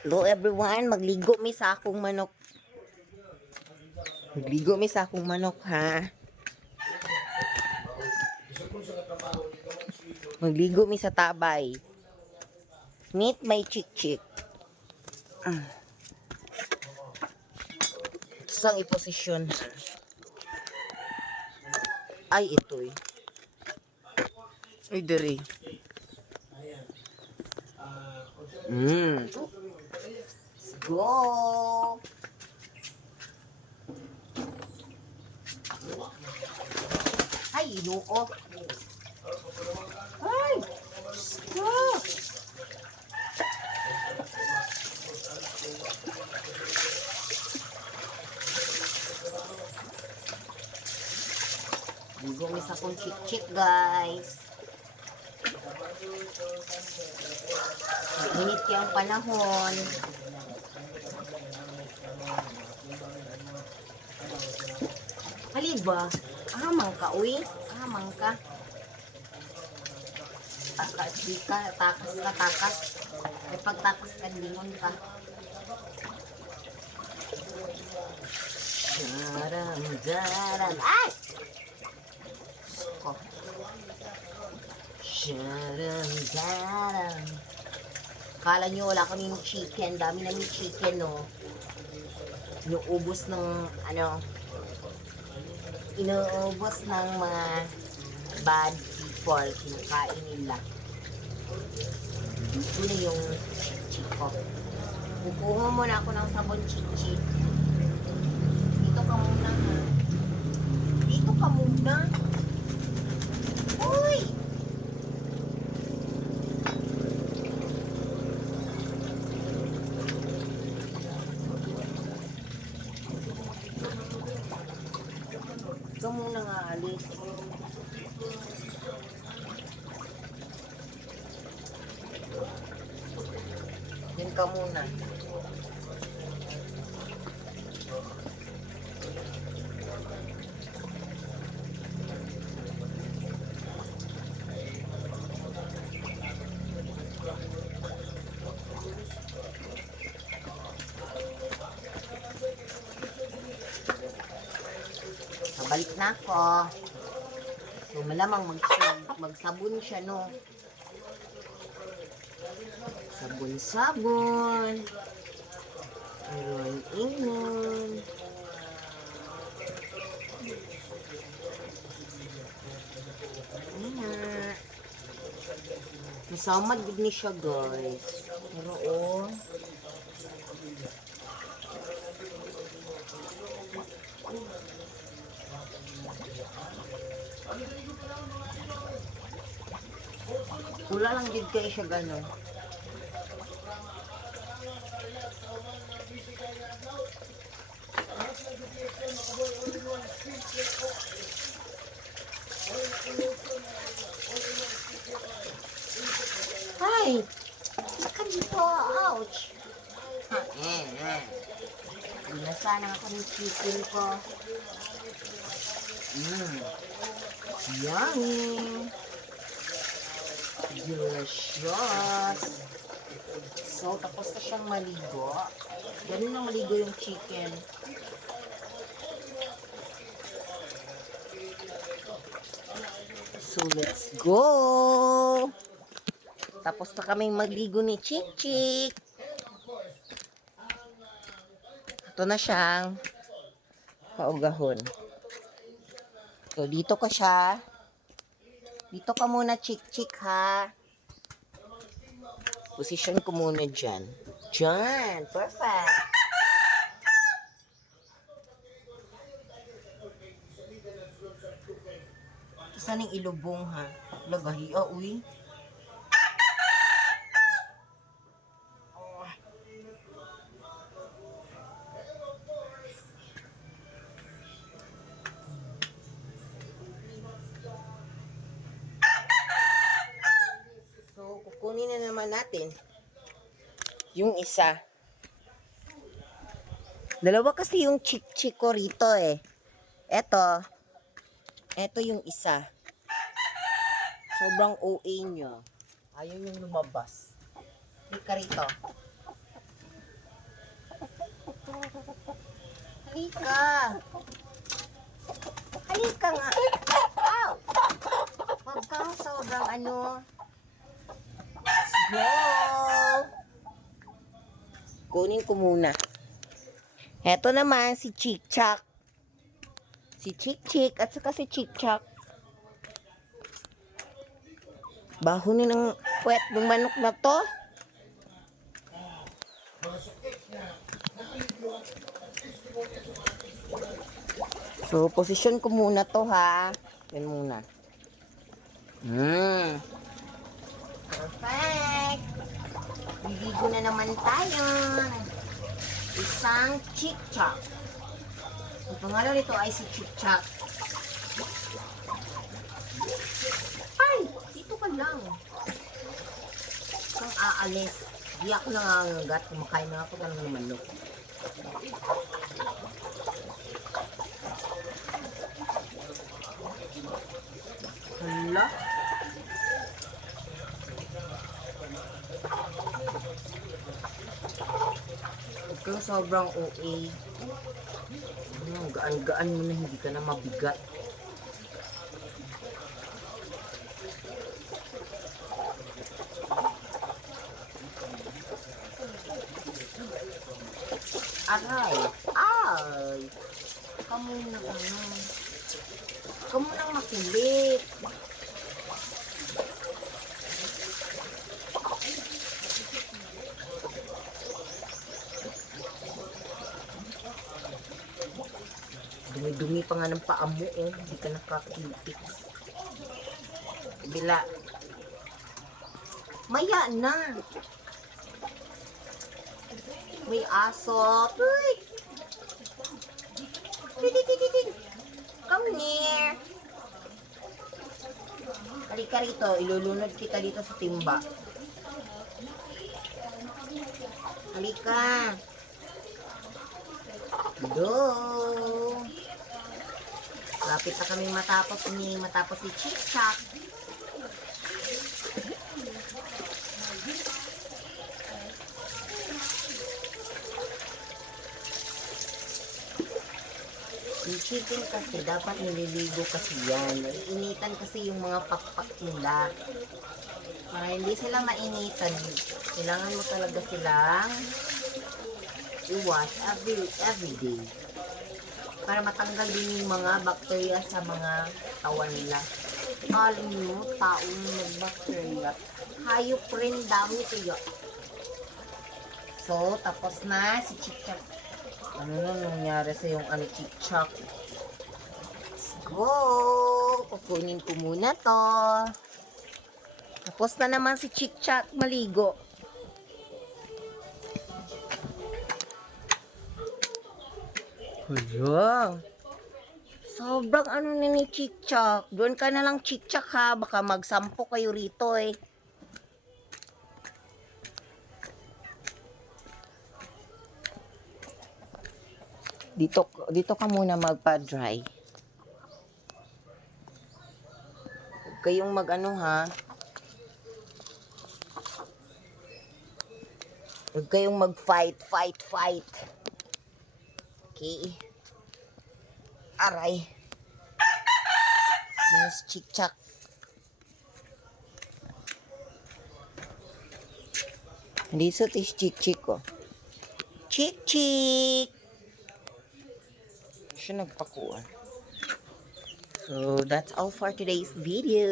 Hello everyone, magligo mi sa akong manok. Magligo mi sa akong manok ha. Magligo mi sa tabay. Meet my chick-chick. Sang iposisyon ha. Ay, ito eh. Ay, dere. Let's go! Ay, inuo. Ay! Stop! Gumis akong chick-chick, guys. Mainit kaya ang panahon. Haliba, amang ka, uy. Amang ka. Takas di ka, takas ka, takas. May pagtakas ka, lingon ka. Daram, daram. Ay! Ko. Daram, daram. Kala nyo wala kami chicken. Dami namin chicken, no. Inuubos ng, inuubos ng mga bad people. Kinakain nila. Ito na yung chick-chick ko. Kukuha muna ako ng sabon chick-chick. Dito ka muna, ha. Dito ka muna. Uy! Ikaw muna nga, alis. Yan ka muna. Balik na ako. So, malamang magsabon siya, no? Sabon-sabon. Iron-inon. Ayan. Masamad din ni siya, guys. Pero, oh. Wala lang din kayo siya gano'n. Ay! Saka dito, ouch! Nasa na ako ng chicken ko. Yummy! Delicious! So, tapos na siyang maligo. Ganun na maligo yung chicken. So, let's go! Tapos na kaming magligo ni Chick-Chick. Ito na siyang kaugahon. So, dito ka siya. Dito ka muna, Chick-Chick, ha? Position ko muna dyan. Dyan! Perfect! Saan yung ilubong, ha? Lagahi, uy. So, kukunin na naman natin yung isa. Dalawa kasi yung chick-chick ko rito eh. Eto yung isa. Sobrang OA niya. Ayaw yung lumabas. Hindi ka rito. Halika. Halika nga. Ow! Huwag kang sobrang ano. Go! Kunin ko muna. Heto naman si Chick Chak. Si Chick Chick at saka si Chick Chak. Baho ni ng puwet ng manok na to. So, posisyon ko muna to ha. Yan muna. Perfect. Bibigo na naman tayo. Isang Chick Chak. Ang pangalan nito ay si Chick Chak. Ay! Dito ka lang. Kang aalis. Di ako nangangagat. Kumakain na ako ng manok. Hala? Huwag kang sobrang OA. Gaan-gaan mo na hindi ka na mabigat. Aray! Ay! Kamu na ano? Kamu nang makulit. Dumi-dumi pa nga ng paa mo, oh. Hindi ka nakakilipit. Bila. Maya na. May aso. Uy! Come near. Halika rito. Ilulunod kita dito sa timba. Halika. Go. Lapit na kami matapos si Chick Chak. Yung chicken kasi dapat nililigo kasi yan. Naiinitan kasi yung mga pakpak nila. Para hindi sila mainitan, kailangan mo talaga silang i-wash every day. Para matanggal din yung mga bacteria sa mga katawan nila. Alam nyo, taong nag-bacteria. Hayop rin, dami kayo. So, tapos na si Chick Chak. Ano na nangyari sa yung Chick Chak? Let's go! Kukunin ko muna to. Tapos na naman si Chick Chak maligo. Hala. Sobrang ano na ni Chick Chak. Doon ka na lang Chick Chak ha. Baka magsampo kayo rito eh. Dito ka muna magpa-dry. Huwag kayong mag-ano ha. Huwag kayong mag-fight. Okay. Aray. Yes, Chick Chak. Dito is Chick Chick oh. Chick Chick. Siya nagpakuha. So, that's all for today's video.